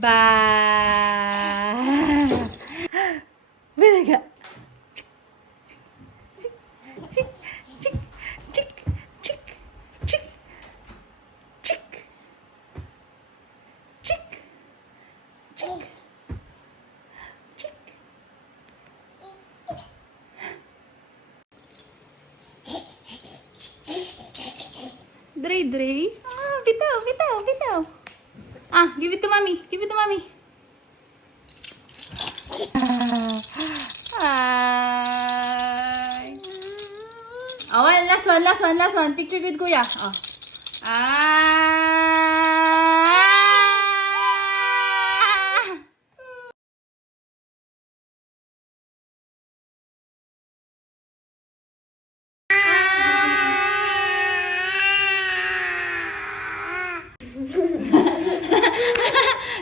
Ba. Binaga. Chick, chick, chick, chick, chick, chick, chick, chick, chick, chick. Dre, Dre. Ah, bitaw, bitaw, bitaw. Ah, give it to mommy. Give it to mommy. Hi. Oh, one, last one, last one, last one. Picture with Kuya. Oh. Ah.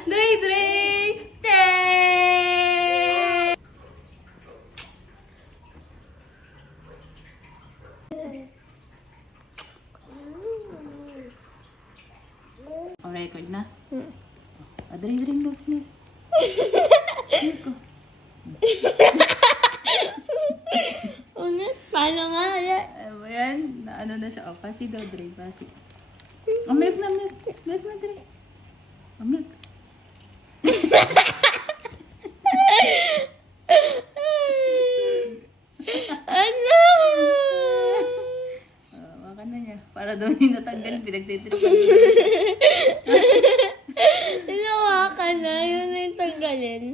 Dre, Dre. Dre. Oh, record na? Ah, Dre, Dre, look, look. Look, Unat, paano nga kaya? ayan, na ano na siya. Oh, pasi daw, Dre, pasi. Oh, milk na, milk. Milk na, Dre. Oh, milk. Ano? Oh, baka na niya. Para daw hindi natanggal, pinagtitripan. Ginawa ka na, yun na yung tanggalin.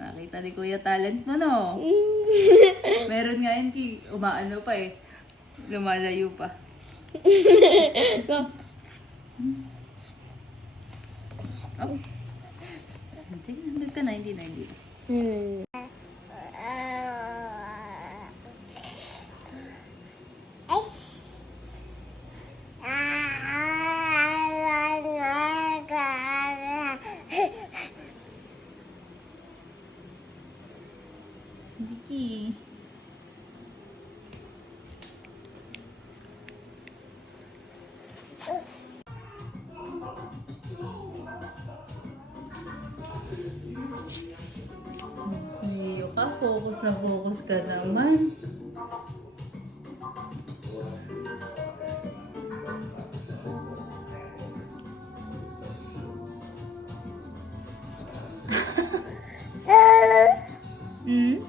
Nakita ni Kuya talent mo, no? Meron nga yun, umaano pa eh. Lumalayo pa. Go. Oh. Sige, nandun ka na, hindi na, hindi na. Diki. Siyo ka, focus na focus ka naman. Hmm?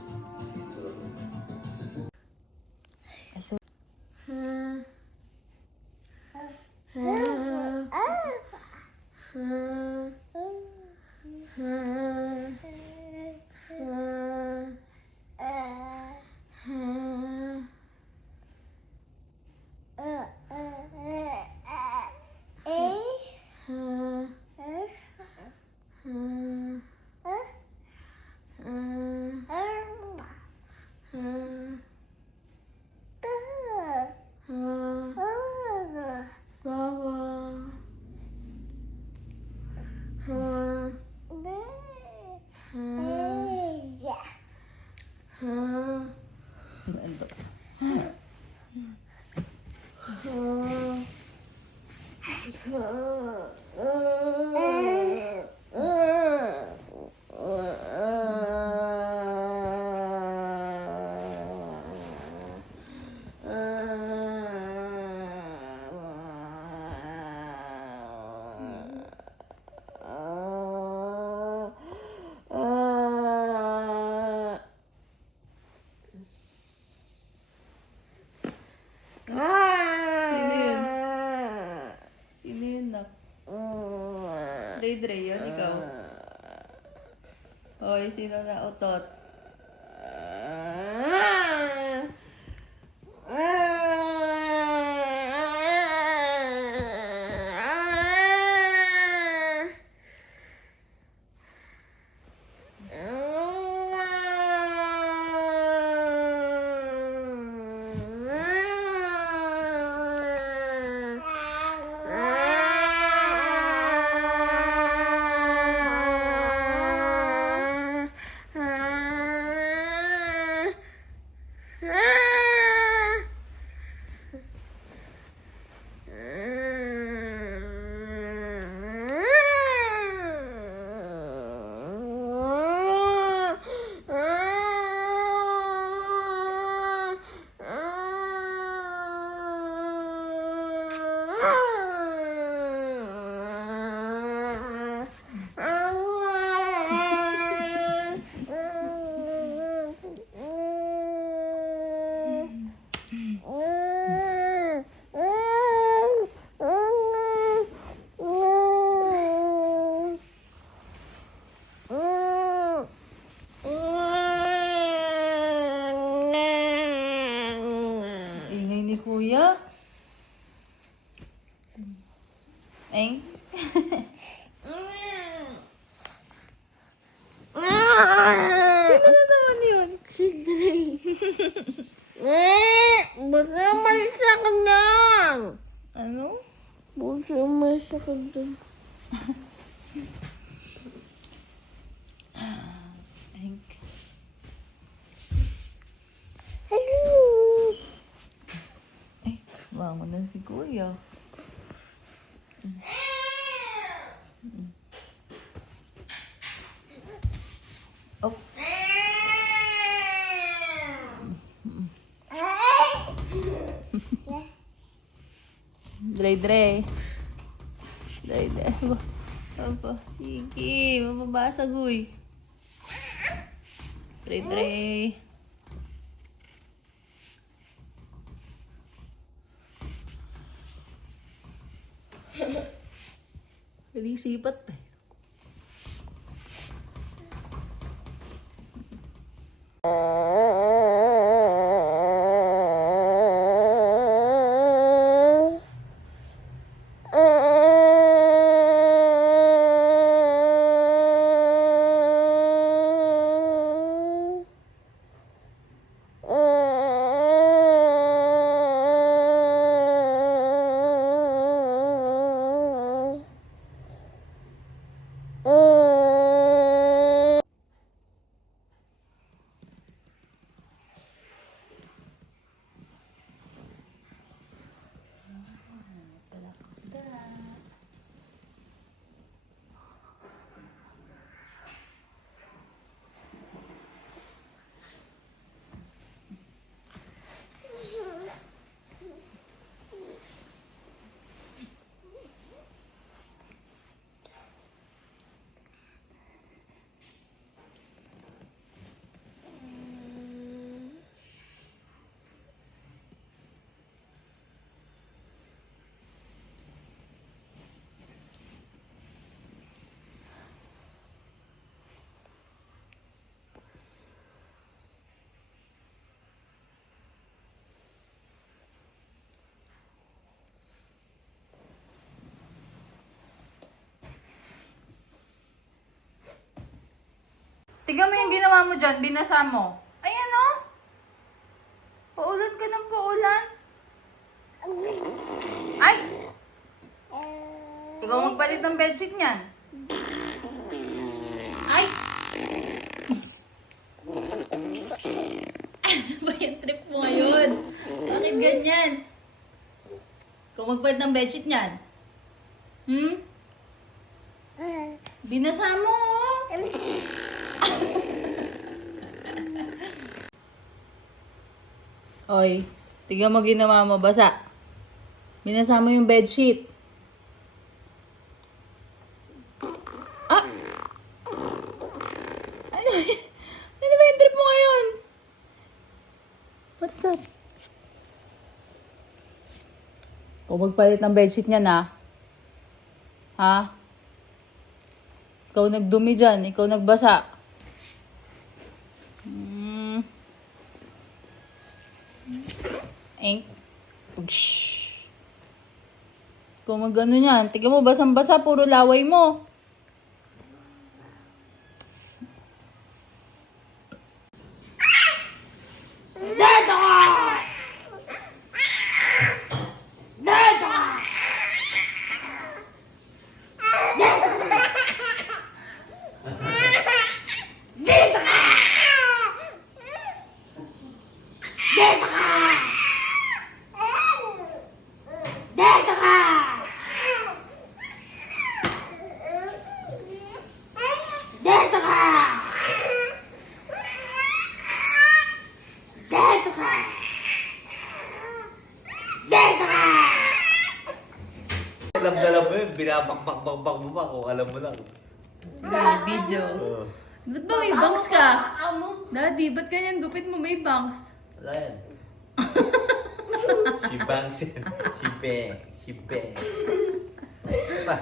Sino yun, nak? Dre, Dre, yun, ikaw. Hoy, sino na utot? Eh? Sino na naman yun? Si Dre. Baka malisa ka na. Ano? Baka malisa ka dun. Ink. Hello. Ay, bangon na si Kuya. Oh, Dre. Dre. Apa? Sige, mababasag uy. Dre. Hindi sipat eh. Tignan mo yung ginawa mo dyan, binasa mo. Ayan o. Paulan ka ng paulan. Ay! Ikaw magpalit ng bedsheet niyan. Ay! Ano ba yung trip mo ngayon? Bakit ganyan? Ikaw magpalit ng bedsheet niyan. Binasa mo oh. Oy, tignan mo ginawa mo, basa. Binasa mo yung bedsheet. Ah! Ano ba yung trip mo ngayon? What's that? Kung magpalit ng bedsheet niya na. Ha? Ikaw nagdumi dyan, ikaw nagbasa. Ink. Pugsh. Kung mag-ano yan, tignan mo, basang-basa, puro laway mo. Dito ka! Dito ka! Dito ka! Dito ka! Dito ka! Dito ka! Dito ka! Dito ka! Alam mo yun, binabakbak-bakbak mo ba kung alam mo lang. Video. Oo. Ba't ba may bangs ka? Daddy, ba't ganyan gupit mo may bangs? Wala yan. Si Banks yan. Si Banks. Pa.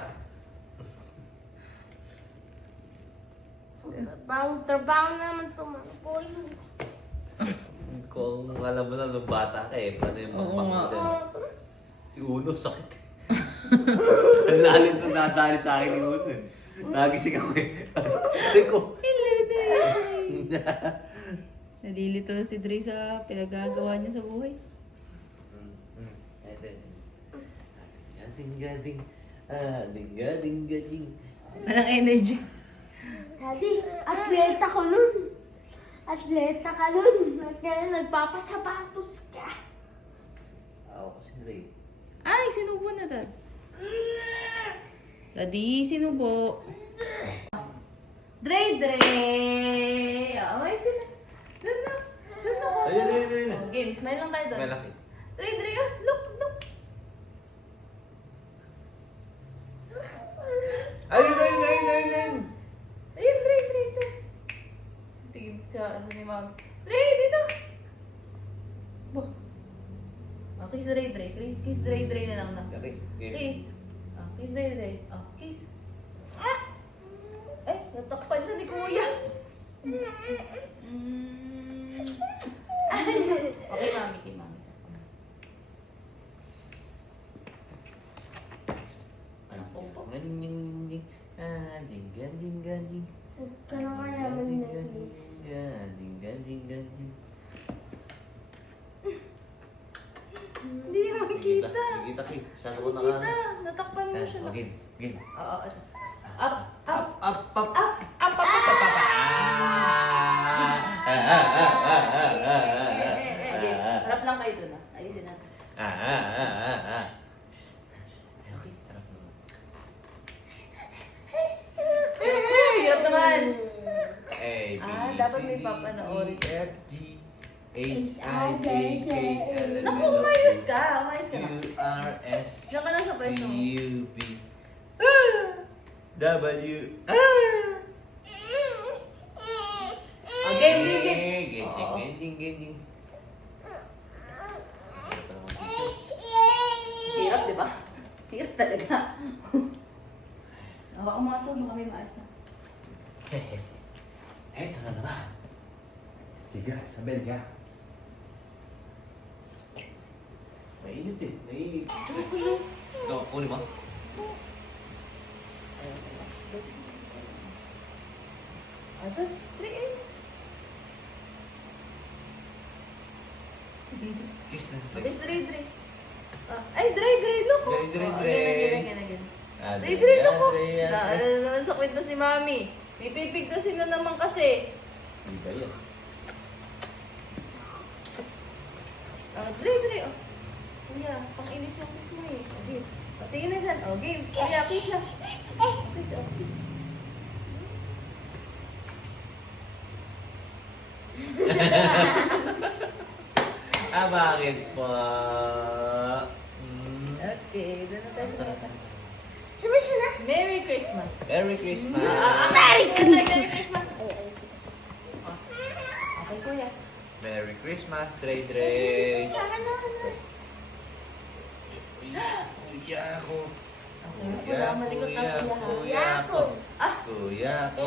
Trabaho naman ito, mga boy. Kung alam mo na nung bata ka eh, paano yung Oo bakbak mo nga. dyan? Si Uno, sakit. Ang lalim to dadalit sa akin ni Uto eh. Nagising ako eh. Sabi ko. Hello, Dre! Nalilito na si Dre sa pinagagawa niya sa buhay. Gading-gading. Gading-gading. Walang energy. Daddy, atleta ko nun. Atleta ka nun. Kaya nagpapasapatos ka. Ako kasi Dre. Ay, sinubo na, Dad. Daddy, sinubo. Dre! Umayos ka na. Doon na. Doon na. Ayun. Game, smile lang tayo doon. Malaki. Dre, look. Ayun. Ayun, Dre. Tingin sa ano ni Mami. Dre, dito! Bo. Kiss Dre. Kiss Dre na lang na. Okay. Okay. Kiss Dre. Kiss. Ay, natakpan na ni Kuya. Okay, Mami. Kay Mami. Gading-gading. Huwag ka na mayaman na Gading-gading. Hindi mo makikita. Nakikita ko eh. Masyado ko Kita, natakpan mo siya. Game. Oo. Up. Up. Okay, harap lang kayo dun. Ayusin natin. Okay, harap mo. Hirap naman. A, B, dapat C, may D, papanoorin. E, F, G, H, I, J, K, L, M, Naku, N, O, umayos ka na. Q, R, S, Diyan ka lang sa pwesto mo. U, V, W, Game. Oo. Genging. Hirap, di ba? Hirap talaga. Baka mga to, baka may maayos na. Eto na naman. Si Gas, Sabel Gas. Mainit eh. Mainit. Ikaw, kunin mo. Ito, 3 Kiss na. Mabilis, Dre. Ay, Dre, look. Dre. Again. Ah, Dre, look. Dre, yan. Ano naman sa kwento si Mami. May pipigtasin na naman kasi. Hindi ba yan? Dre. Kuya, pang-inis yung kiss mo eh. Okay. Tingin na siya. Game. Kuya, kiss na. Kiss. Bakit po? Okay, doon na tayo sa mesa. Sumisya na. Merry Christmas. Merry Christmas! Merry Christmas. Okay, Kuya. Merry Christmas, Dre. Sana na. Kuya ko. Wala, malikot ang kuya. Kuya ko.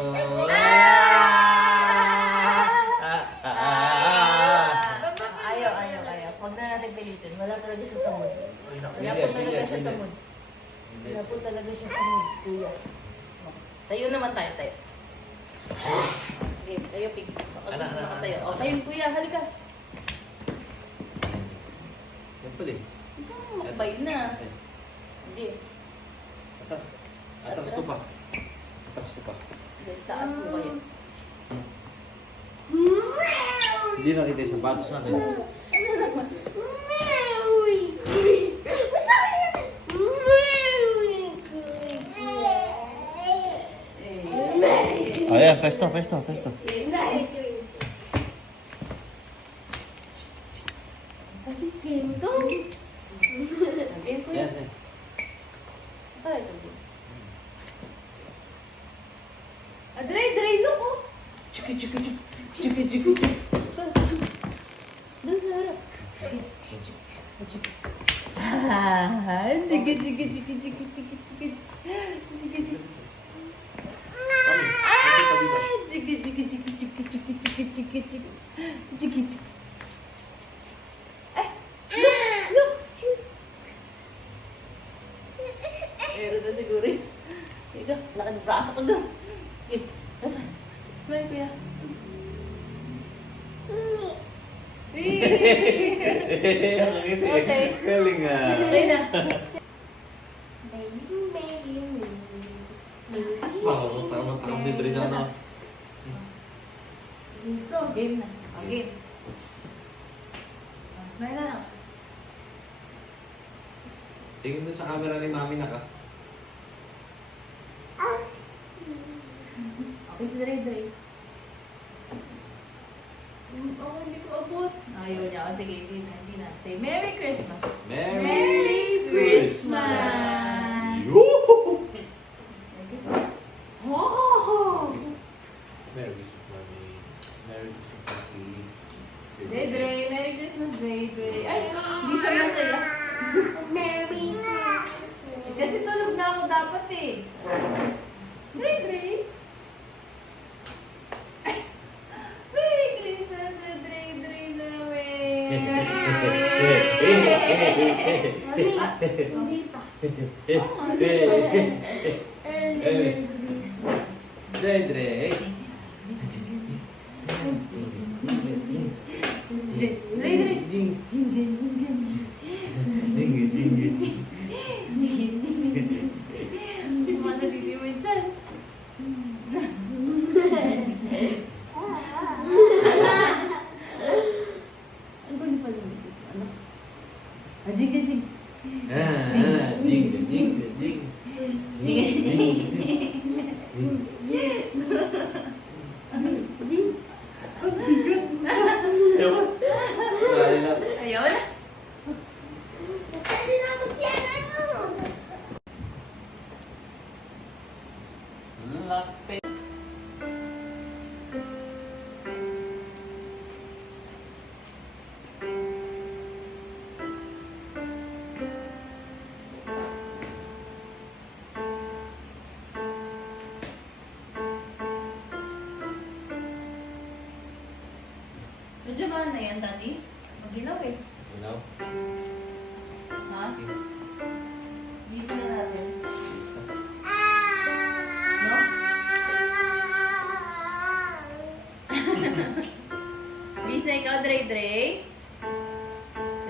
Ayaw. Huwag na natin pilitin. Wala talaga siya sa mood. Wala po talaga siya sa mood, Kuya. Tayo naman tayo. Okay, tayo, Pig. Ano? Tayo. Okay, Kuya, halika. Yan pala eh. Ikaw, makabay na. Hindi. Atras ko pa. Taas mo kayo. Hindi nakita yung sapatos natin. Ayan, pesto. Game, Kuya. Yan. Tara, ito, game. Dre, look, oh. Chiki. Doon sa harap. Meron na siguro yun. Ika, laki ng braso ko doon. Okay, that's fine. Smile, kuya. Okay. Galing ah. Try na. Takot si Dre sa ano. Game na. Game. Smile na lang. Tingin mo sa camera ni Mami na ka. Okay, si Dre. Oh, hindi ko abot. Ayaw niya. Oh, sige, hindi na. Say, Merry Christmas. Merry Christmas. Yoo! Merry Christmas. Oh! Merry Christmas, Mami. Merry Christmas, Mami. Dre. Merry Christmas, Dre. Ay, hindi siya masaya. Kasi tulog na ako dapat eh. Dre. Ay, Merry Christmas, Dre namin. Hindi pa. Dre. Dre. Mga natitiwan dyan. Ang gulo pala yung mitis mo, ano? Jing. Ayaw na. Lapit. Medyo mahal na yan, Daddy. Maginaw eh. Ginaw? Ha? Bisa na natin. No? Bisa ikaw, Dre.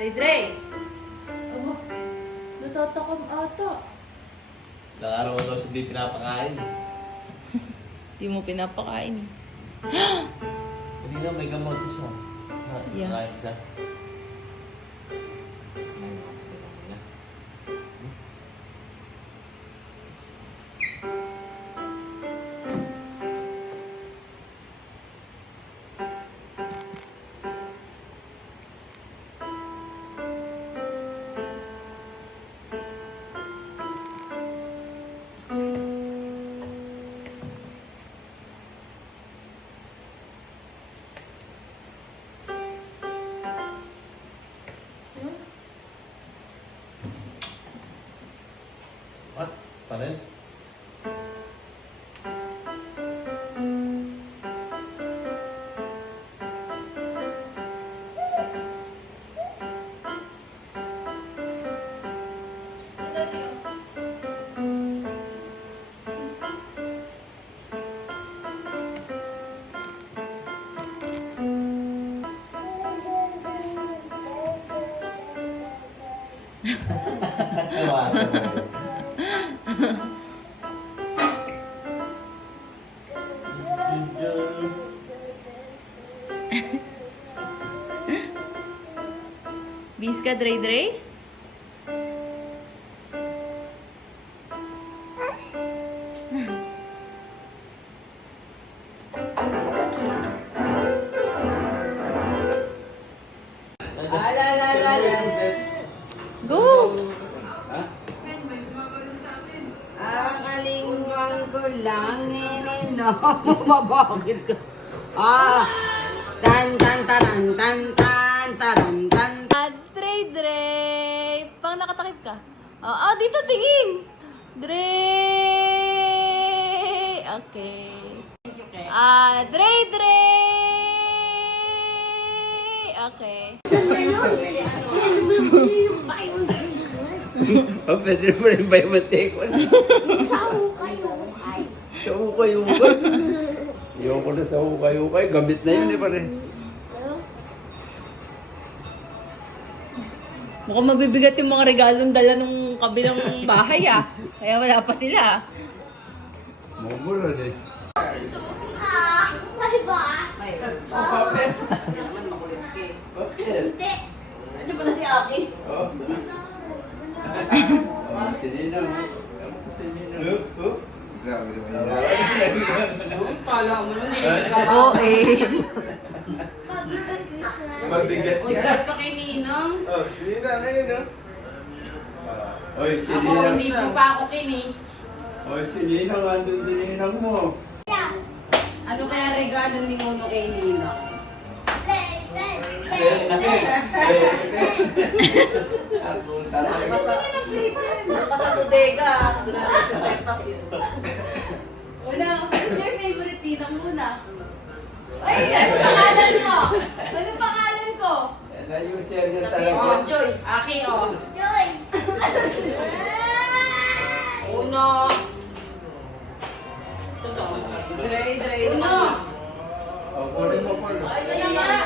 Dre. Aba, natatakam ata. Ilang araw mo daw siya hindi pinapakain. Di mo pinapakain. Hindi na, may gamot siya. Yeah. Kain ka. What? Pa rin? Daddy, oh. Bis ka, Dre? Go! Ang kalingwan ko lang bakit ka? Tan tan taran tan tan taran tan. Dre! Pang nakatakip ka. Dito tingin! Dre! Okay. Dre! Okay. Oh, pwede mo rin ba yung matikon? Sa ukay-ukay. Ayoko na sa ukay-ukay. Gamit na yun eh pare. Mukhang mabibigat yung mga regalong dala ng kabilang bahay ah. Kaya wala pa sila. Mumura eh. Ano pala si Aki? Oh. Sinino. Sinino. Grabe naman yan. Kala mo nun Oo eh. Mabigat Uy, ka. crush ka kay Ninong. Oh, Shinina na yun, no? Oy, Ako, sinino. hindi mo pa ako kinis. Oy, sinino. Andun sininang mo. Ano kaya regalo ni Mono kay Ninong? Baka sa bodega. Doon natin sa set up yun. Una, what's your favorite tinang muna? Ay, ano pangalan mo? Ano pangalan ko? Na-user niya Sabihin mo, talaga. Joyce. Aki, oh. Uno. Dre. Uno. Oh, kunin mo, Paul. Ay, ito na nga.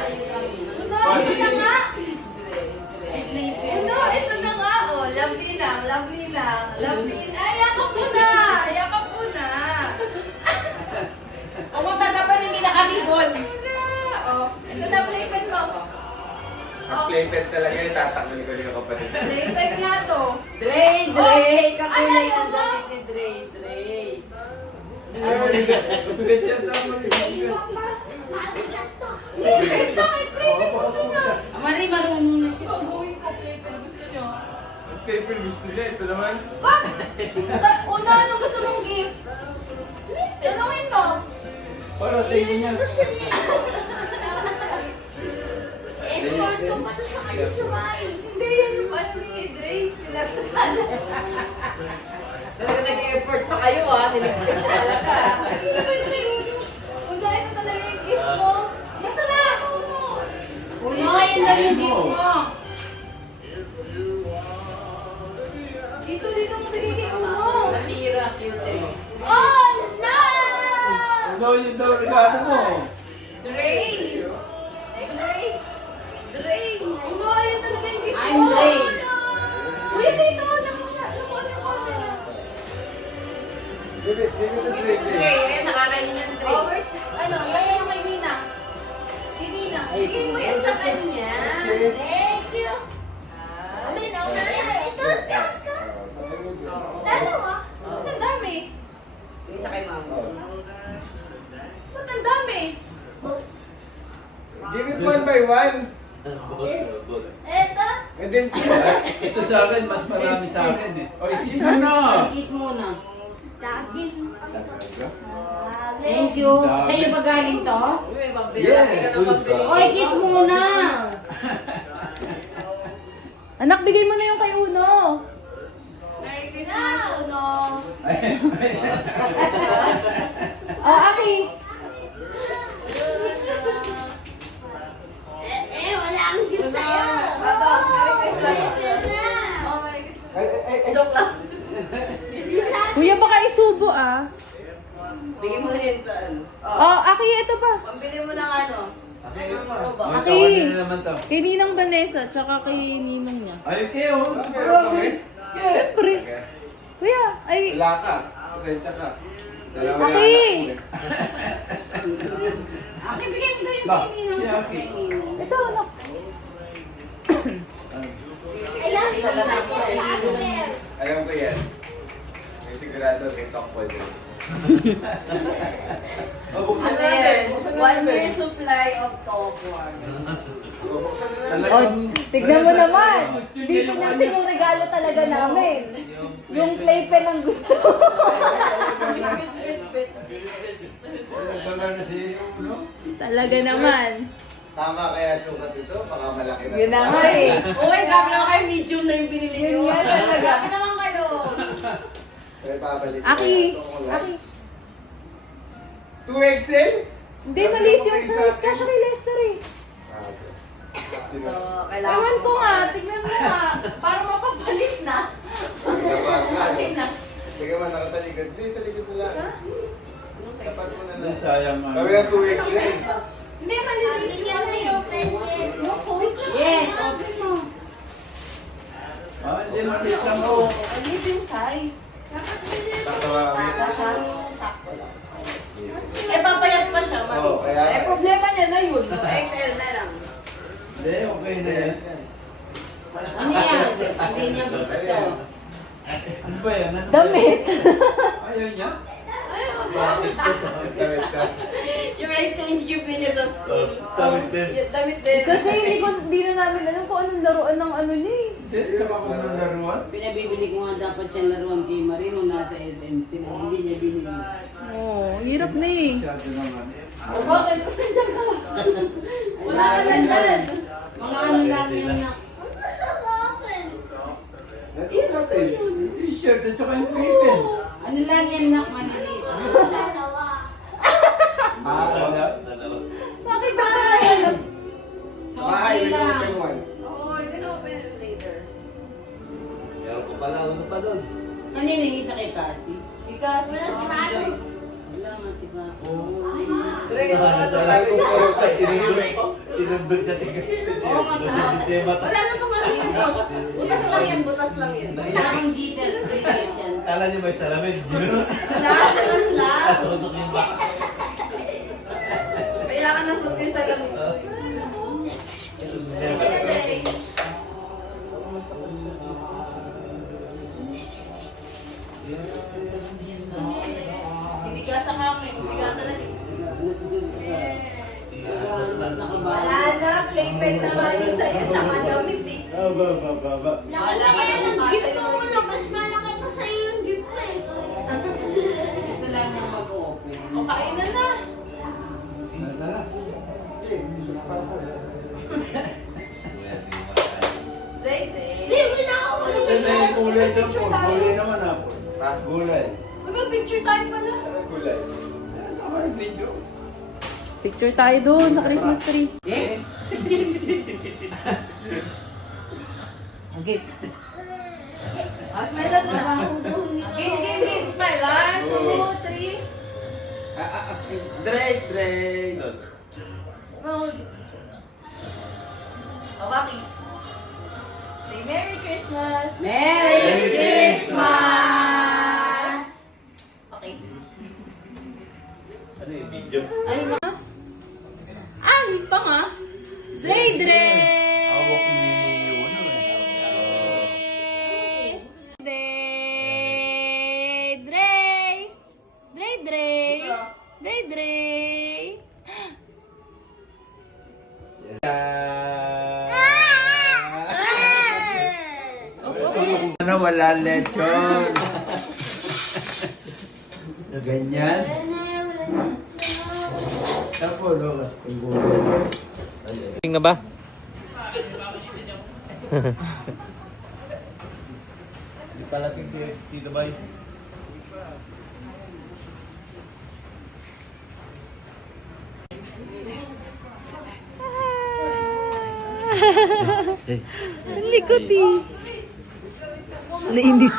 Uno, ito na nga. Uno, ito na nga. Oh, lovely lang. Ay, yakap mo na. Pumunta ka pa, hindi nakaribon. Oh, ito na playpen mo. Ang playpet talaga yun, tatakbal ko rin yung kapatid. Playpen nga to. Dre. Kakulay Ay, ang ano? damit ni Dre. Mabigat siya tama rin. Bakit playpen gusto niya? Amari, marunong na siya. Gagawin ko playpen gusto niya. Ang playpen gusto niya, ito naman. Una, anong gusto mong gift? Tanungin mo. Para tingin niya. Hindi, yan yung ano ni Dre. Sila sa sala. Talaga nag-effort pa kayo, Niligpit talaga. Una, ito talaga yung gift mo. Basta na! Uno, yun daw yung gift mo. Dito mo bigay mo. Nasira, cute. Ano yun daw regalo mo? Dre! Una, yan talaga yung gift mo. I'm Dre. Kuya, dito. Nakuha niyo. Give it to Dre, nakakain yan, Dre. Oh, where's, ano, lagay mo kay Nina. Kay Nina. Bigay mo yan sa kanya. Thank you. Ang dami. Isa kay Mama. Ba't ang dami? Give it one by one. Eto. And then Ito sa akin, mas marami sa akin eh. Oy, kiss mo na! Kiss muna. Dagis. Thank you. Sa'yo ba galing to? Yes! Oy, kiss muna. Anak, bigay mo na yung kay Uno. Merry Christmas, Uno. Oh, Aki. Wala akong gift sa'yo. Joke lang. Kuya, baka isubo ah. Bigyan mo rin sa ano. Oh, Aki, ito pa. Pambili mo ng ano. Ay, Aki. kawan na naman to. Kay Ninang Vanessa, tsaka kay Ninang niya. Ay, kayo! Marami! Siyempre. Kuya, ay... wala ka. Pasensya ka. Dalawa Aki! na. Aki, bigyan mo daw yung Ba, kay Ninong. si Aki. Ito, anak. Alam ko yan. May sigurado may tokpol din. Buksan na natin. Buksan na natin. supply of Tokwan. Buksan na natin. Oh, Talagang- tignan mo naman. Gusto Di niya pinansin yung regalo talaga namin. Yung playpen ang gusto. Nagkaroon na si Uno. Talaga naman. Tama kaya sukat ito? Baka malaki na. Yun na nga eh. Uy, grabe na kayo. Medium na yung binili Yun nga talaga. Grabe naman kayo. May papalit. Aki, Aki. 2XL? Hindi, maliit yung size. Kasha kay Lester eh. Ah, okay. So, kailangan Ewan ko nga, tignan mo nga. Para mapapalit na. Dapat ka. Sige man, nakatalikod. Please, sa likod mo lang. Dapat mo na lang. Sayang nga. Kami ang 2 weeks na eh. Hindi, maliliit Bigyan mo yung open gate. Yes, open mo. Ah, hindi maliit lang ako. Maliit yung size. Tatawa kami. Sakto lang. Eh, papayat pa siya. Oo, kaya Eh, problema niya na yun. XL na lang. Hindi, okay na yan. Ano yan? Hindi niya gusto. Ano ba yan? Ano ba Damit. yan? Ayaw niya? Damit ka. Yung exchange gift niya sa school. Damit din. Yung damit din. Kasi hindi na namin alam kung anong laruan ng ano niya eh. Hindi, tsaka kung nalaruan. Pinabibili ko nga dapat siya laruan kay Marie nung nasa SM sila. Hindi niya binili. Oo, hirap na eh. Masyado naman. O bakit? Nandiyan ka. Wala ka na dyan. Mga ano lang yun na. Is natin. T-shirt at saka yung pipin. Ano lang yan nak maliliit. Dalawa. Bakit ba ka So, Bahay, okay may lang. open one. Oo, you're gonna open it later. Meron ko pala, ano pa doon? Kanina yung isa kay Cassie. Because, Joyce. Wala nga si Cassie. Sabi ko pero sa sinundod niya tingin. Oo nga Hindi mata. Wala na pang ano yun. Butas lang yan, butas lang yan. Wala kang glitter, glitter yan. Kala niyo may salamin. Wala, butas lang. Tusok yung baka. Kailangan na suot kayo sa lamig. Bibigasan ka kami, bibigatan na. Wala na, playpen na ba yung sa'yo? Namadamit eh. Ba. Laki kaya ng gift mo ulo. Mas malaki pa sa'yo yung gift mo eh. Gusto lang niyang mag-open. O, kainan na. Tara. Daisy. Hindi na ako Ito na yung kulay doon po. Kulay naman ako. Ha? Gulay. Mag-picture tayo pala. Kulay. Ano yung video? Picture tayo doon sa Christmas tree. Eh? Okay. Smile na ba? Game. Smile. 1, 2, 3. Dre. Doon. O, Baki. Say Merry Christmas. Merry Christmas! Okay. Ano yung video? Ay, na. Ay, ito nga. Dre. Awak ni Uno eh. Dre. Ano, wala lechon. Ganyan. Tapos, lukas. Na ba? Di pala si Tito Bay. Ang likot eh. Naindis.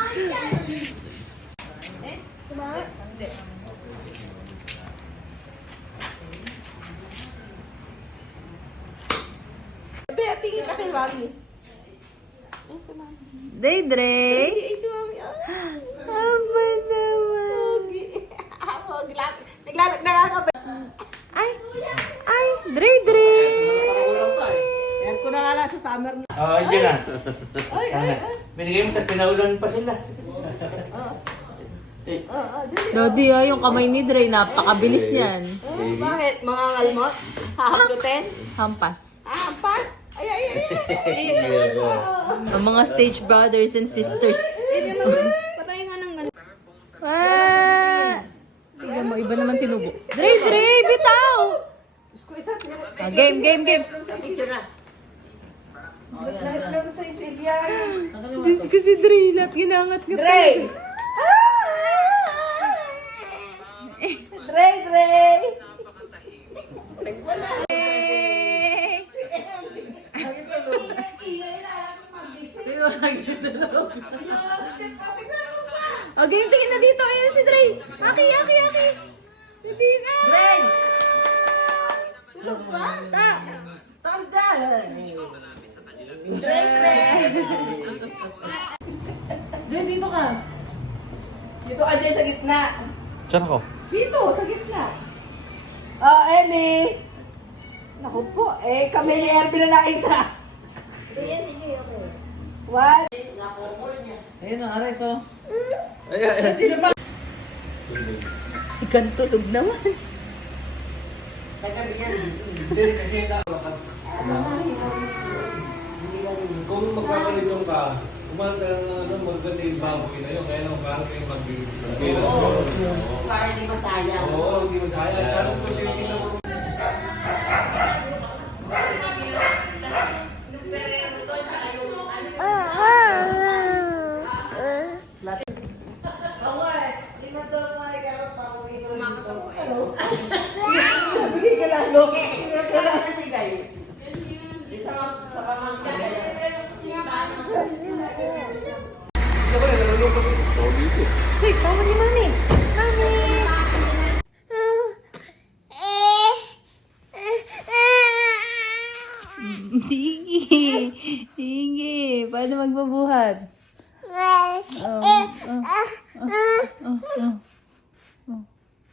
Dre. Aba naman. Ay, Dre. Yan ko na nga lang sa summer na. Oh, yun na. Binigay mo, tapos pinaulan pa sila. Dodi, yung kamay ni Dre, napakabilis niyan. Bakit? Mga ngalmot? Hahaplutin? Hampas. Ah, pas! Ay! Ang mga stage brothers and sisters. Patay nga ng ganun. Tingnan mo, iba naman sinubo. Dre, bitaw! Game. Picture na. Diyos ko si Dre, lahat ginangat nga. Dre! Dre! tingin na dito. Ayan si Dre. Aki. Hindi na. Dre! Tulog ba? Ta. Thumbs down! Dre. Dre, dito ka. Dito ka, Dre, sa gitna. Saan ako? Dito, sa gitna. Ellie. Naku po, kami ni Erby na nakita. What? Ayun ang ares, oh. Sino ba? Sikan tulog naman. Kung magpapaligong ka, kumanta ka ng maganda yung baboy na yun, kaya lang parang kayo mag-bilang. Para di masaya. Oo, hindi masaya. Sana kung tinitingnan mo. Bigay ka lang, no? Bigay ka lang, bigay. Sa pamangkin. Wait, tama ni Mami. Mami. Sige. Paano magbabuhat?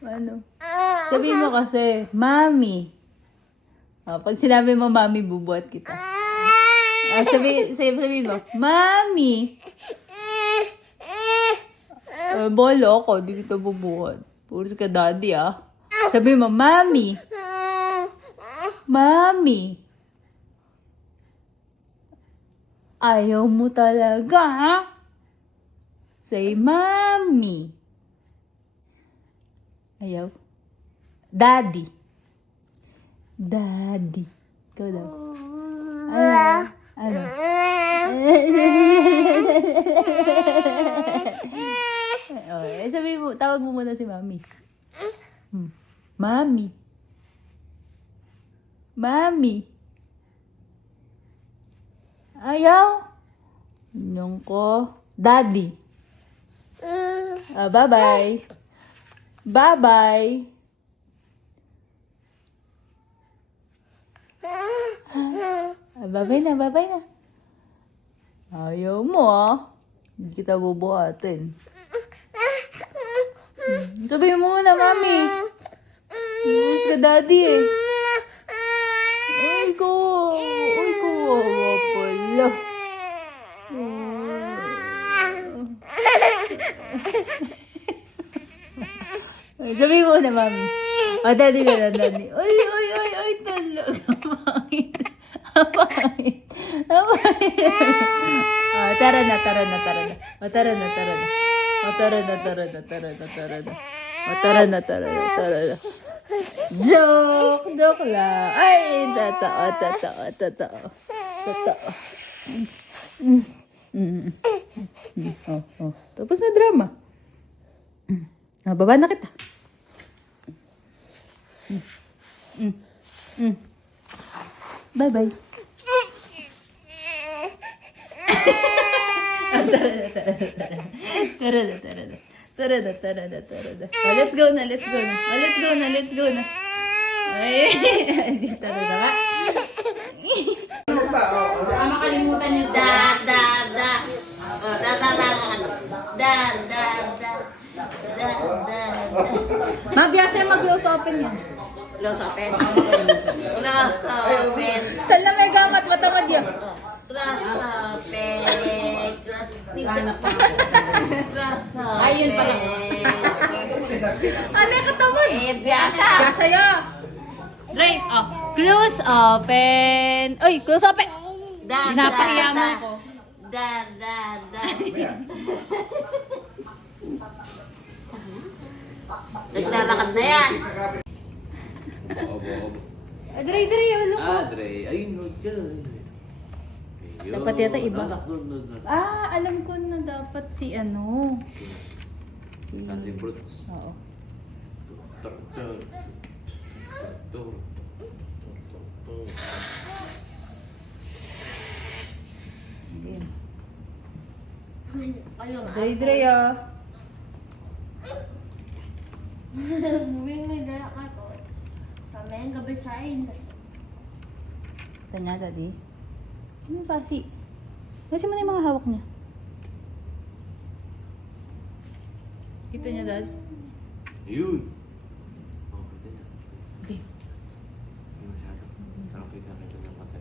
Ano? Sabihin mo kasi, Mami. Pag sinabi mo, Mami, bubuhat kita. Sabihin mo, Mami. Bolo ako, di kita bubuhat. Puros ka daddy, Sabihin mo, Mami. Mami. Ayaw mo talaga, ha? Say, Mami. Ayaw. Daddy. Daddy. Ikaw daw. Ano? Sabi mo, tawag mo muna si Mami. Mami. Mami. Ayaw. Nung ko. Daddy. Bye-bye. Bye-bye. Bye-bye na. Ayaw mo, Hindi kita bubuhatin. Sabihin mo muna, Mami. Miss ka, Daddy, Ay, ko. Wawa pala. Sabihin mo na, Mami. Daddy ka na, Daddy. Ay, talaga. Pangit. Tara na. Joke lang. Ay, totoo. Tapos na drama. Baba na kita. Bye-bye. Tara na. Let's go na. Ay, dito na nga. Baka makalimutan yung da. Mabiyasa yung mag-close open yan. Close open. Tal na may gamat, matamad yan. Ayun pala. Ano yung katamad? Biyasa. Biyasa yan. Right, close open. Uy, close open. Pinapahiya mo ako. Da. Naglalakad na yan. Dre, ano ko? Dre. Ayun, Dapat yata iba. Doon. Alam ko na dapat si ano. Si Brutus. Oo. Ayun. Dre, May dala ka to. Kamayang gabi sa akin. Ito niya, Daddy. Sino yung basi? Kasi mo na yung mga hawak niya. Kita niya, Dad? Yun. Oh, kita niya. Okay. Hindi masyado. Sarap kita ng mata.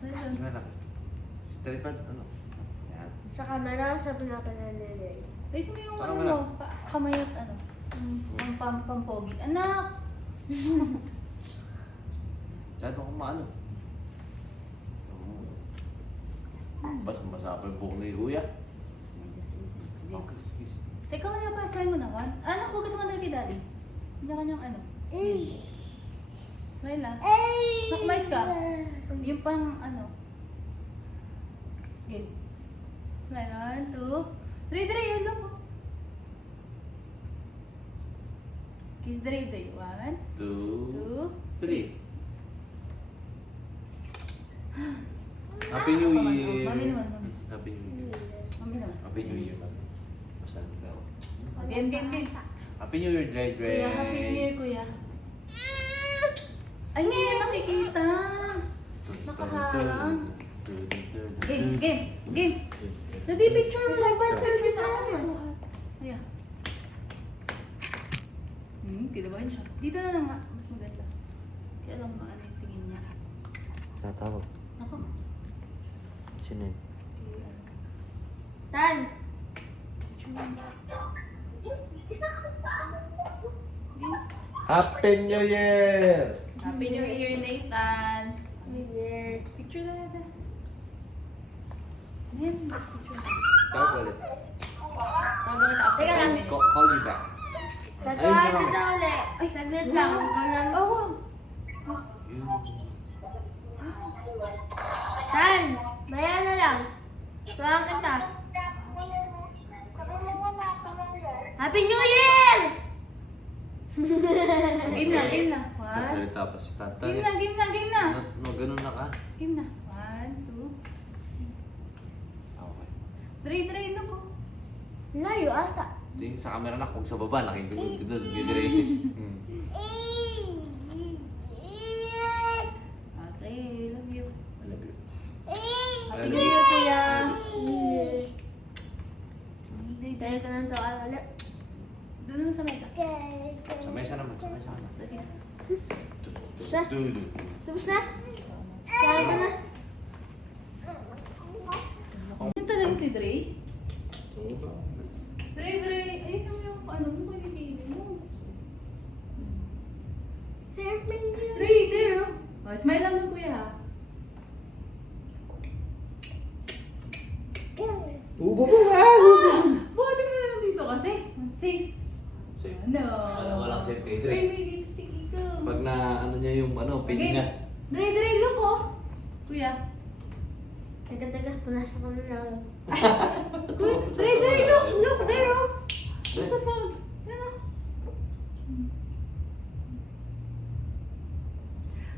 Saan? Ano lang? Straight pad, ano? Yan. Sa camera, sa pinapananay. Ayos mo yung Saka ano wala. mo, kamay at ano. Pampogi. Anak! Dahil mo kung maano. Basa pa yung buhok ni Uya. Okay, kiss. Teka, wala pa. Smile mo naman. Anak, huwag ka sumandal kay Daddy. Kanya-kanyang ano. Smile lang. Nakmais ka. Yung pang ano. Game. Smile. 1, 2, 3, 3. Yun lang po. Kiss Dre. 1, 2, 2, 3. Happy New Year! Mami naman, mami. Happy New Year. Mami naman. Happy New Year, man. Basta ikaw. Game, game, game. Happy New Year, Dre Dre! Kuya, Happy New Year, kuya. Ay, ngayon nakikita. Nakaharang. Game, game, game. Nadi, picture mo lang ba? Picture na ako yun. Ayan. Kinabahan siya. Dito na lang nga. Mas maganda. Kaya lang maano yung tingin niya. Tatawag. Ako. Sino yun? Tan! Game. Happy New Year! Happy New Year, Nathan. Weird. Picture na natin. Ayan, picture. Tawag ulit. Tawag kita after Teka lang. 10 minutes. Call you back. Tatuwa kita ulit. Ay, saglit lang. Walang... Oh, wow. Tan! Bayan na lang. Tuwa kita. Happy New Year! Game na, game na. Sasalita pa si tatay. Game na, game na, game na. No, ganun na ka. Game na. 1, 2. Okay. Dre, na ko. Layo ata. Tingin sa camera na, kung sa baba, nakikindugod ko doon. Gidre. Okay, love you. I love you. Happy New Year, kuya. Tayo ka ng tuwa ulit. Doon naman sa mesa. Sa mesa naman, sa mesa naman. Dali. Siya? Dudu. Tapos na? Tayo ka na? Ito lang si Dre. Dre. Ayun mo yung ano mo, kinikili mo. Happy New Year! Dre, there. Oh, smile lang ng kuya, ha? Ubo mo ha! Buti mo na lang dito kasi. Mas safe. Safe. Ano? Walang safe kay Dre. Ay, may lipstick ito. Pag na ano niya yung ano, pin Okay. niya. Dre, look, oh. Kuya. Teka, punasan ko na lang. Dre, look there, oh. What's the phone? Yan, oh.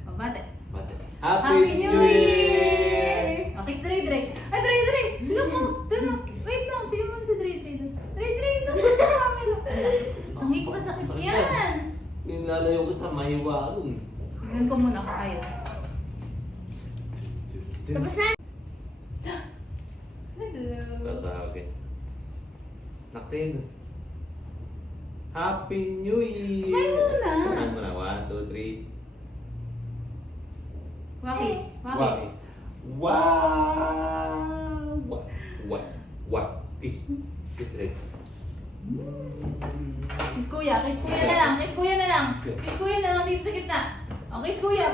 Oh, bate. Bate. Happy New Year! Okay, Dre. Ay, Dre! Look, oh. Doon, oh. Wait lang, tingnan mo na si Dre. Dre, look. Sa camera. Tangi ko masakit yan. Yung lalayo kita, mahiwa dun. Tingnan ko muna kung ayos. Tapos na? Hello. Tatawagin. Naktin. Happy New Year! Smile muna. Smile muna. 1, 2, 3. Waki. Wow! What? Kiss. Kiss Dre. Kiss kuya na lang. Kiss kuya na lang dito sa gitna. Oh, kiss kuya.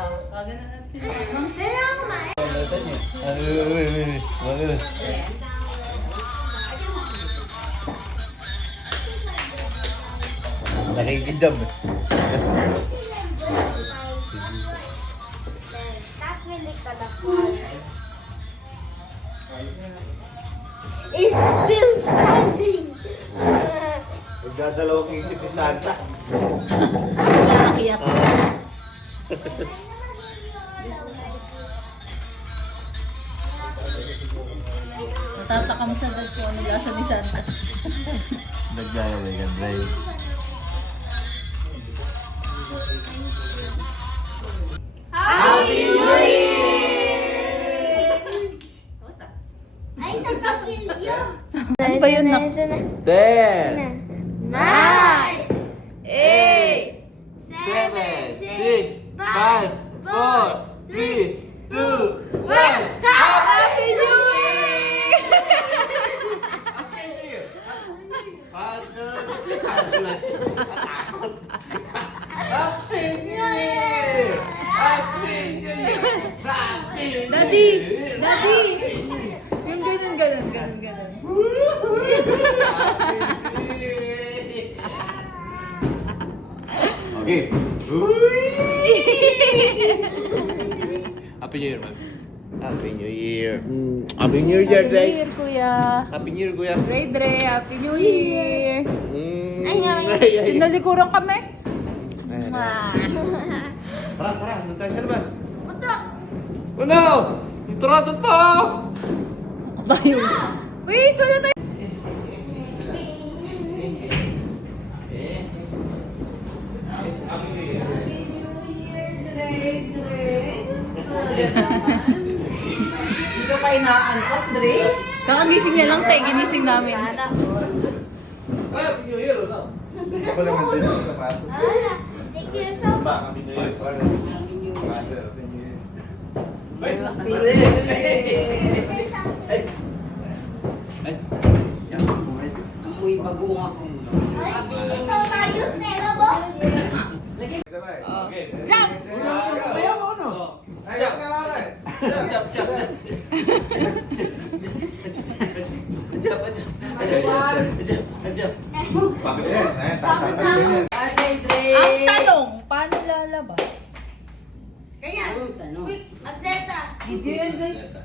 Oh, kagana natin sila. Kailangan kumain. Nasaan niya? Nakikidam eh. Tatwilik ka na po. It's still standing. Magdadalawang isip ni Santa. Lalaki ako. Natatakam sa dad ko ano lasa ni Santa. Nagkaya Mega Drive. Happy New Year! Kamusta? Ay, nagkapil yun. Ano ba yun na? 10, 9, 8! 7, 6, 5, 4, 3, 2, 1. Happy New Year! Happy New Year! Happy New Year! Happy New Daddy! Year! Daddy! Yung ganun. Okay. Happy New Year, man. Happy New Year. Happy New Year, Happy New Dre. Year, Kuya. Happy New Year, Kuya. Dre, Happy New Year! Ay. Sinalikuran kami. Tara, doon tayo sa labas. Puto. Oh no! Ituratot pa! Bayo. Wait, wala tayo. Hindi ka pa inaantok, Dre? Kakagising niya lang, tayo. Ginising namin. Happy New Year, no? Ako naman din ang sapatos. Take yourself. Happy New Year. Amoy bagong ako. Ay, ito tayo. Pera mo. Sabay. Okay. Jump! Ayaw mo, no? Ayun na nga eh. Tapos Ate, Dre! Ang tanong, paano lalabas? Ganyan. Tanong. Quick, atleta. Video yan, guys.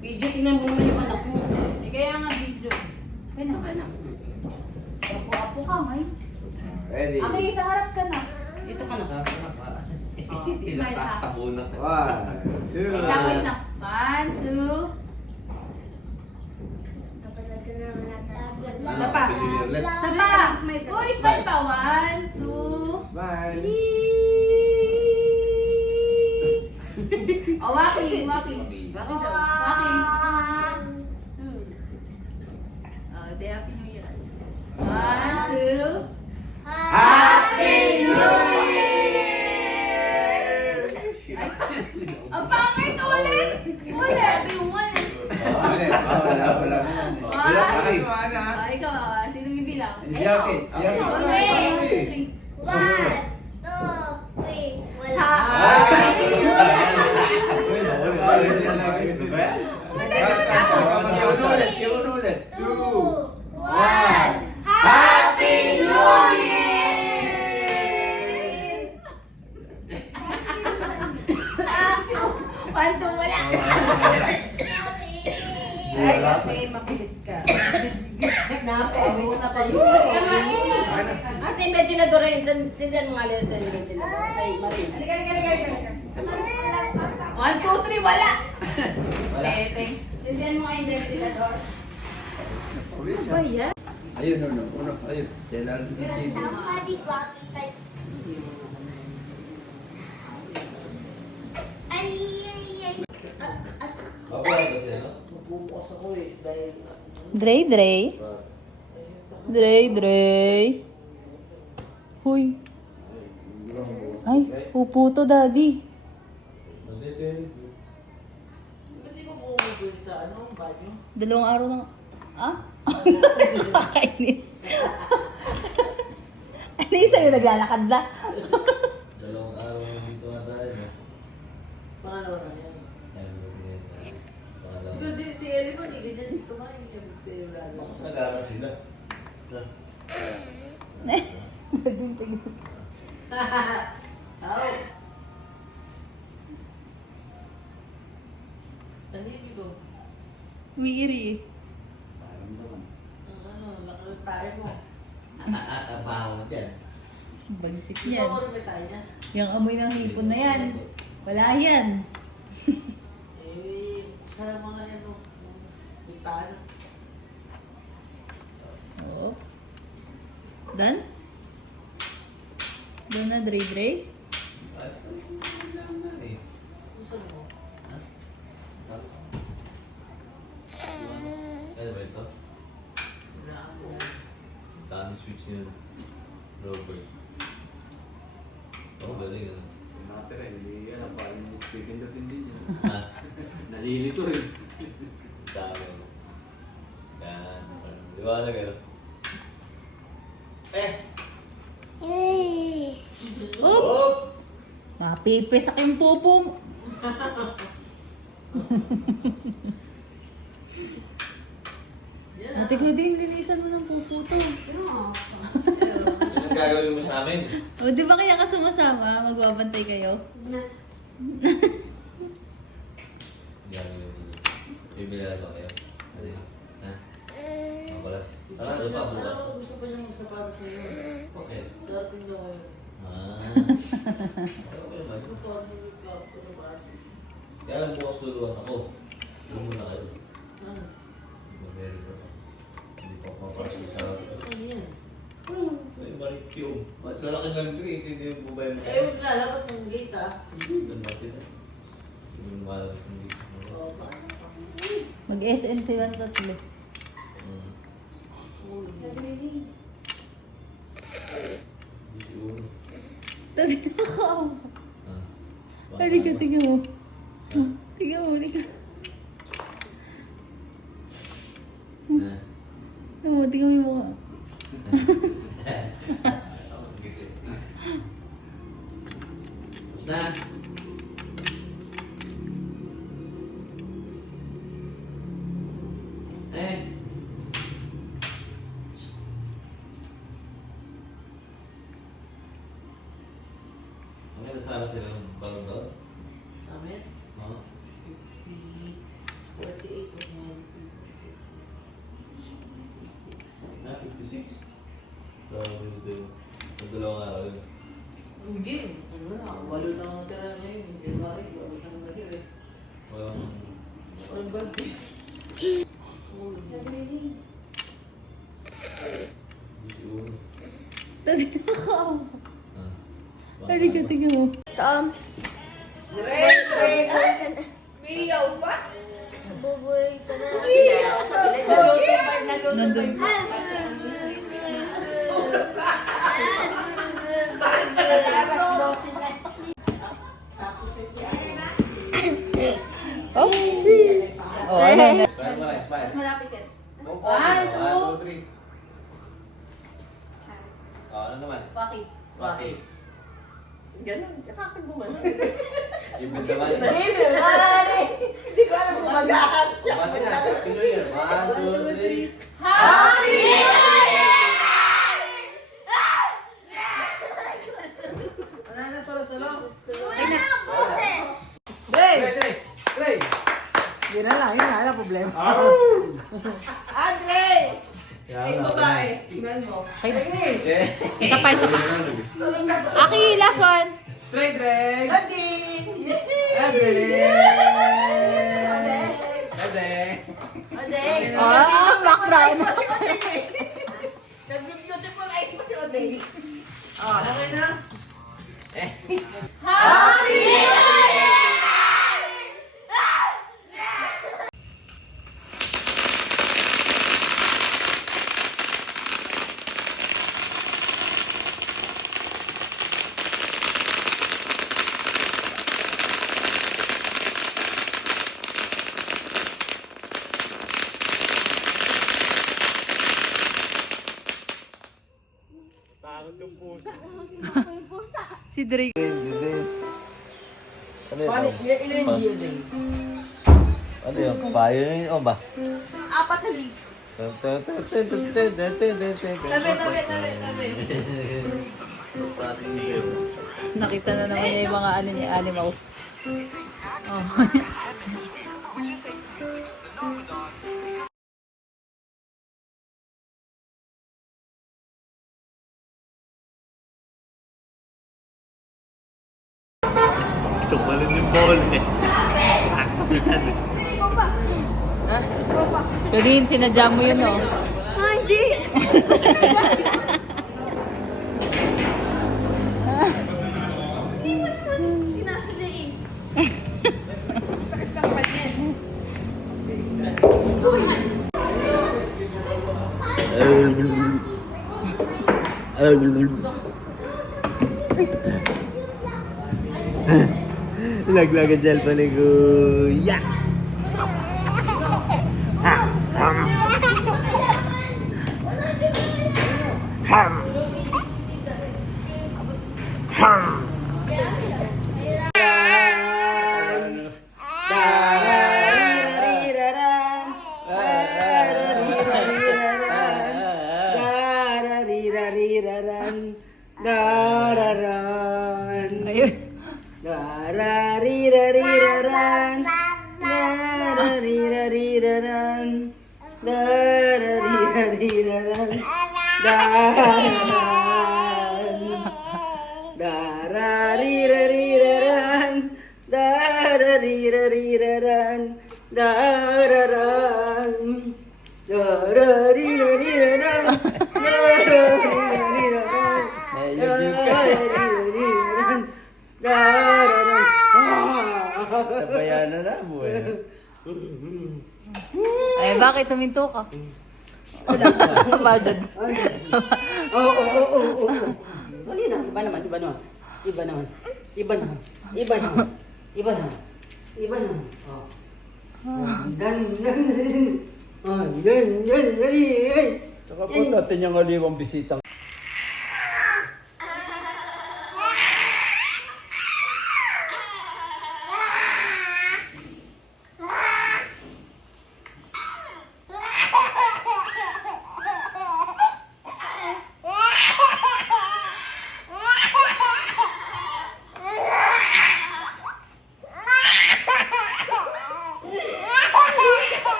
Video, tingnan mo naman yung anak mo. Eh, kaya nga video. Ano ka na? Apo ka, ngay. Ready? Okay, sa harap ka na. Dito ka na. Smile ha. Tabunan. 1, 2. Wait na. 1, 2. Isa pa. Isa pa. Uy, smile pa. 1, 2. Smile. Oh, walking. Walking. Oh, say Happy New Year. 1, 2. Happy New Ang pangit ulit! Ulit! Yung ulit. Wala. Ay. Ah, ikaw, sino bibilang? Si Jackie. Si Jackie. 1, 2, 3. 1, 2, 3. Wala. Ulit. 2, 1. Happy New Year! 1, 2, wala. Ay, kasi makulit ka. Napawis na tayo. Kasi yung ventilador rin. Sindihan mo nga lang yung ventilador. Ay, Marin. 1, 2, 3, wala. Tete. Sindihan mo nga yung ventilador. Ayun, uno. Ayun. Sila rin yung TV. Ay. Pupukas ako eh. Dahil Dre. Huy. Ay, upo to, daddy. Hindi ko bumubuli sa banyo. 2 araw lang. Ah? Nakakainis. Ano yung sa'yo, naglalakad na? Dalawang araw na dito nga tayo. Paano na yan? Siguro din si Ellie mo, hindi ganyan dito nga yung lalo. Makasagara sila. Naging tigis. Aw! Tahimik ko. Umiiri eh. Ano, laki ng tayo mo. Baho dyan. Bagsik niyan. Yung amoy ng hipon na yan. Wala yan. Oo. Done? Done na, Dre Dre? Ano ba ito? Dami switch niya. Robert. Oo, galing ano. Natira, hindi yan. Paano yung speaking na din yan? Ha? Nalilito rin. Dami. Yan. Liwanag ano. Oop! Oh! Mapipisak yung pupo mo. Ate ko din, linisan mo ng pupo to. Yun ang gagawin mo sa amin. O, di ba kaya ka sumasama? Magbabantay kayo? Yan yung bibila ba kayo? Ano yun? Ha? Mabalas. Tara, ano pa? Bukas. Gusto pa niya magsapatos sa iyo. Okay. Darating daw kayo. Ah. Okay naman. Ano pa? Ano ba? Kaya lang bukas tuluwas ako. Doon muna kayo. Ano? Mag-meron ako. Hindi pa ako mapasok sa... Ano yan? Ay, marikyong. Sa laki ng green, hindi yung bubay mo. Eh, huwag lalabas ng gate ah. Doon ba sila? Hindi mo malabas ng dito. Oo ba? Mag-SM sila tatlo. Hmm. Hindi si Uno. Tabi na ako. Ah. Halika, tingnan mo. Tingnan mo, tingnan. Ah. Tingnan mo, tingnan mo yung mukha. Tapos na. Maganda sana sila ng bagong taon. Sa amin? Oo. 48 o Na, 56. Grabe dito yun. Magdalawang araw yun. Hindi. Ano na? Walo na ang tira ngayon. Hindi ba? Walo na ang tira eh. Walang... Walang birthday. Hindi si Uno. Tabi na ako. Ah. Halika, tingnan mo. Bubuhay ka na. Nandun. Oh, ano na? Smile mo lang, smile. Mas malapit yan. One, One, two. 2, 3. Oh, ano naman? Waki. Waki. Ganon. Tsaka akin bumalik. Ibig naman. Hindi ko alam kung mag-ahat siya. Bakit na? Pinoy yan. 1, 2, 3. Happy Wala na, solo-solo. Wala ang boses. Grace! Three. Hindi na lang, yun na problema. Andre! Ay, babae. Isa pa, isa pa. Aki, last one. Straight, Drake. Andi! Ande! Ah, background. Nag-beautiful eyes pa si Oday. Okay na? Si Drake. Ano yun? Ilan yung Gio din? Ano yun? Payo yun o ba? Apat na di. Tabi. Nakita na naman niya yung mga ano niya, animals. Oh. Tumalon yung ball eh. Jolene, sinadya mo yun, oh. Ah, hindi. Laglag ang cellphone ni Kuya. Sabayanan na mo eh. Ay, bakit tuminto ka? Pardon. Oo. Wala na. Iba naman. Saka po natin yung aliwang bisitang.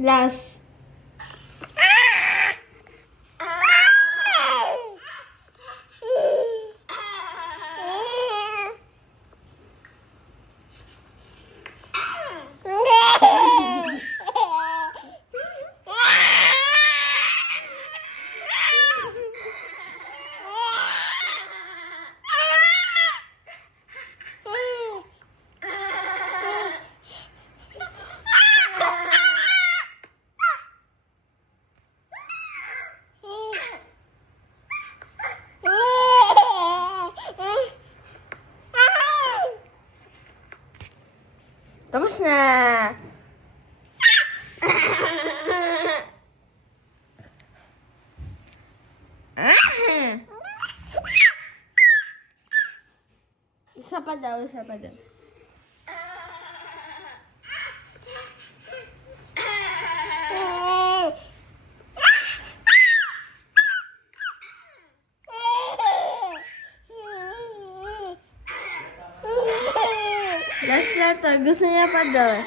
Last. Tapos na. Isa pa daw, isa pa daw. Last letter. Gusto niya pa daw.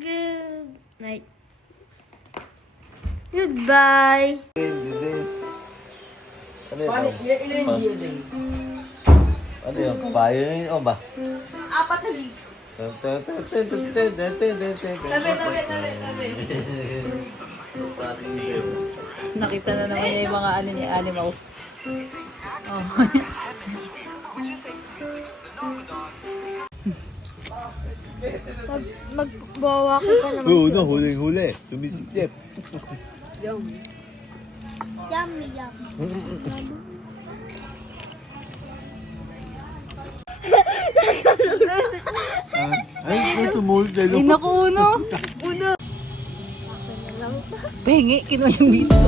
Good night. Goodbye. Ano yun? Ano yun? Payo yun o ba? Apat na gig. Tabi. Nakita na naman niya yung mga ano niya, animals. Oh. Magbawa kita naman. Oo, no, huling-huli. Tumisikip. Yummy, yummy. Ay, ito mo. Ay, naku, uno. Pengi, kinuha yung dito.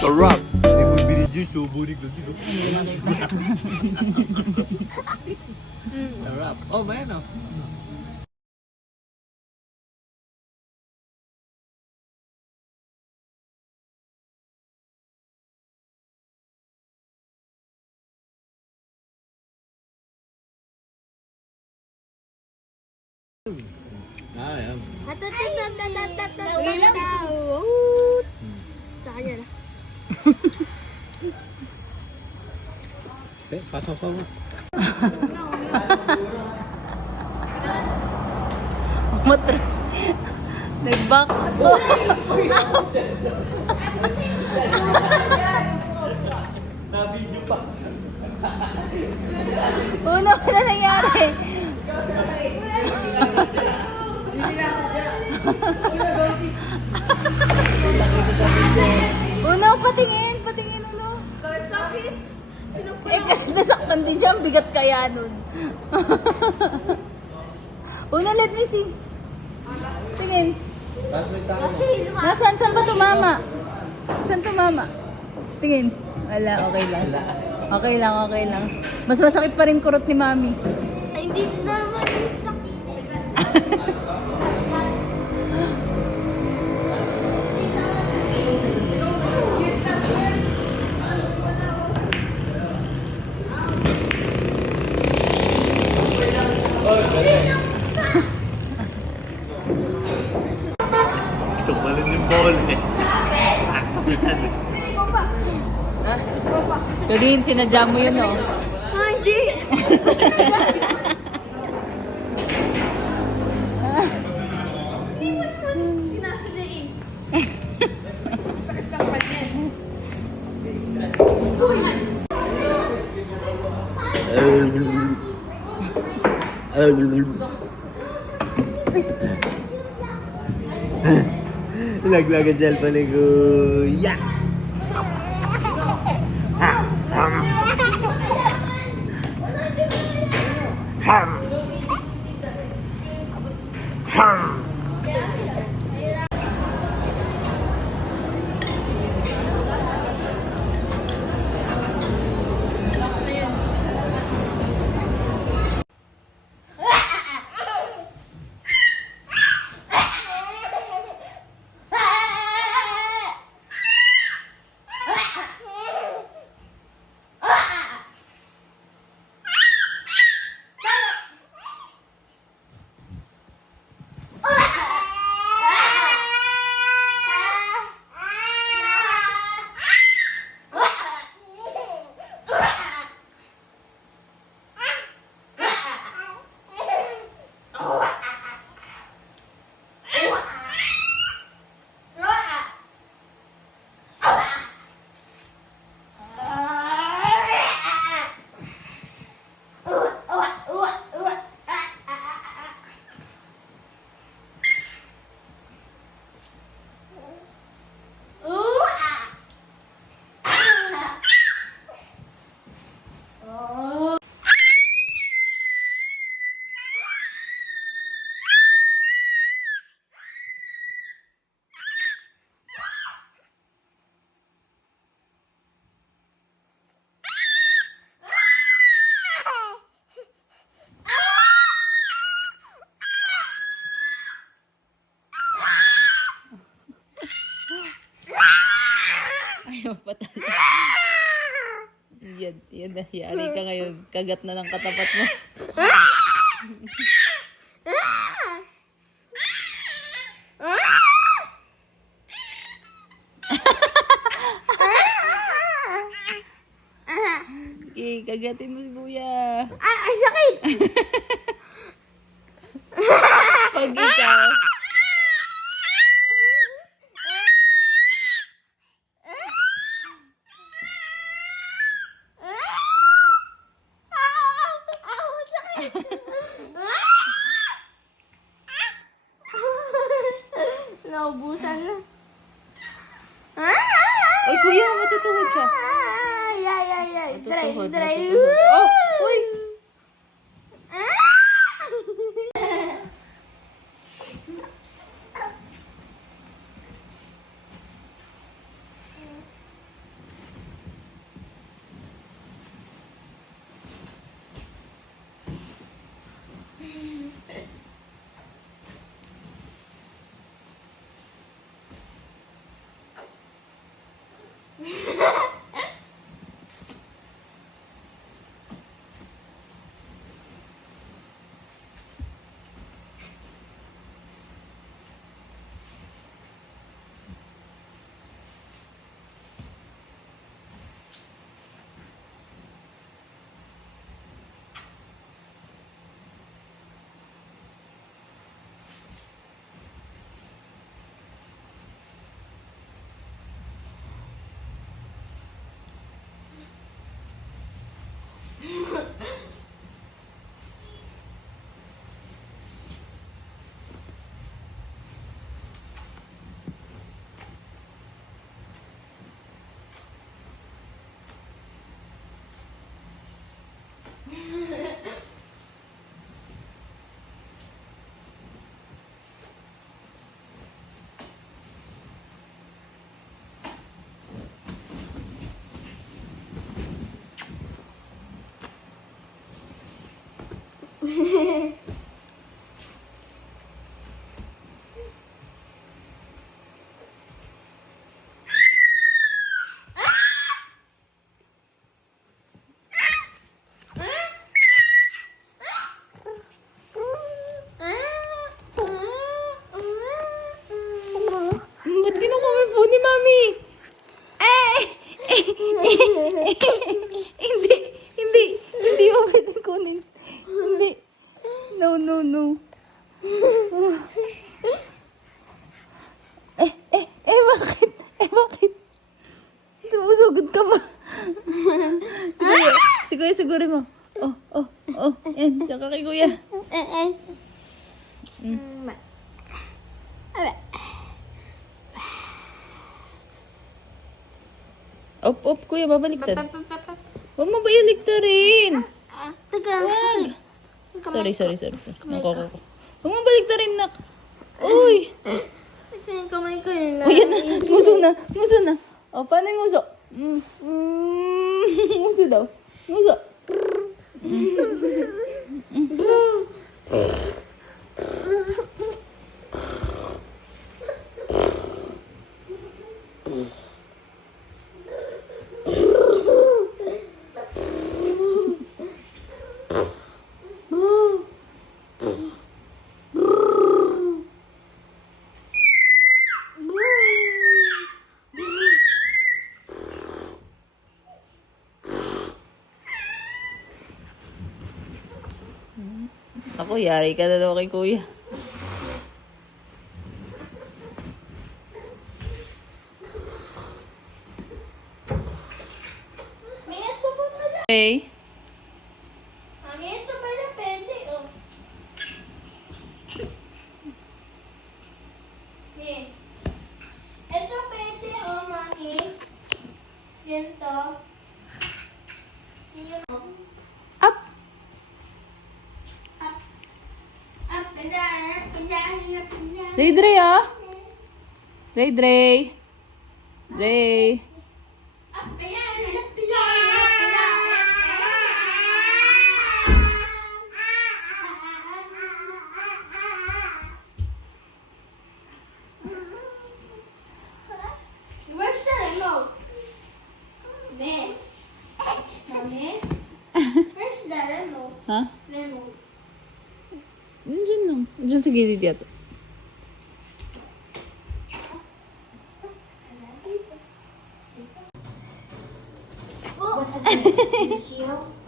Sarap. Hindi mo binidyo, subunin ko dito. Sarap. Oh, man, oh. Ah, yan. Sa kanya na. Pasok ka mo. Matras. Nag-back. Na-video pa. Una ko na nangyari. Uno, patingin, uno. Sakit. Eh, kasi nasaktan din siya, ang bigat kaya nun. Uno, let me see. Tingin. Saan ba tumama? Saan tumama? Tingin. Wala, okay lang. Okay lang. Mas masakit pa rin kurot ni Mami. Ay, hindi naman sakit. Tumalin yung ball eh. Jolene, sinadya mo yun, oh. Ay, hindi. Laglagan dyan pala ko. Ya! Patay. Yan na. Yari ka ngayon. Kagat na ng katapat mo. Okay, kagatin mo si Kuya. Ay, sakit! Pag ikaw. Naubusan na. Oy, Kuya, matutuhod siya. Ay, ay, ay, ay. Dry, Matutuhod, dry. matutuhod. Oh, uy. Ba't kinukuha mo yung phone ni Mami? Hindi mo pwede kunin. Hindi. No. Bakit? Tumusugod ka ba? Siguro mo. Oh. Yan, tsaka kay Kuya. Op, Kuya, babaliktad. Huwag mo ba iligtarin? Wag. Sorry. Huwag mo baliktarin, nak. Uy. Yung kamay ko yun. Uy, yan na. Nguso na. O, paano yung nguso? Nguso daw. Nguso. Ako, yari ka na daw kay Kuya. May ito po pala. Okay. May ito pala pwede, oh. May. Ito pwede, oh, mami. Yan to. Yan, oh. Up. Dre, ah. Dre. Where's the remote? Ha? Lemon. Diyan lang. Diyan sa gilid yata. What is it? Shield?